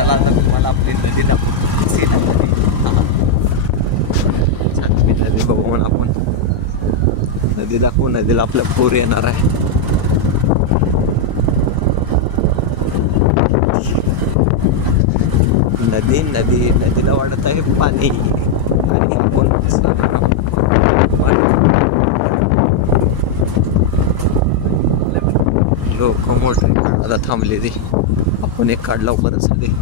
चला आता तुम्हाला आपली नदी नदी बघून आपण नदी दाखवू. नदीला आपला पूर येणार आहे. नदी नदी नदीला वाढत आहे पाणी आणि आपण लोक मोठे काढायला थांबलेली. आपण एक काढ लवकरच आधी.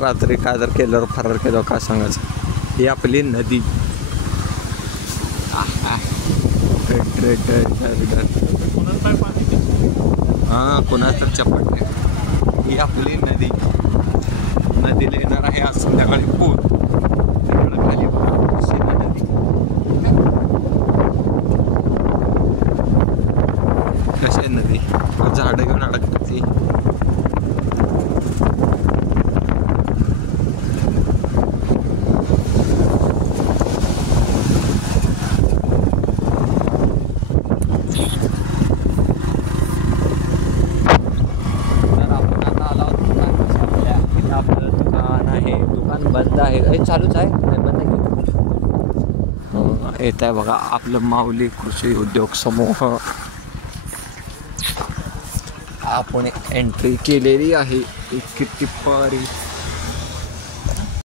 रात्री काय जर केल्यावर फरार केलं काय सांगायचं. ही आपली नदी. हा कोणाच तर चपट. ही आपली नदी. नदीला येणार आहे आज संध्याकाळी पूर. खाली बघा नदी कशी आहे नदी. झाडं घेऊन अडकती. बंद आहे. चालूच आहे. बंद आहे. येत आहे बघा आपलं माऊली कृषी उद्योग समूह. आपण एंट्री केलेली आहे. किती पारी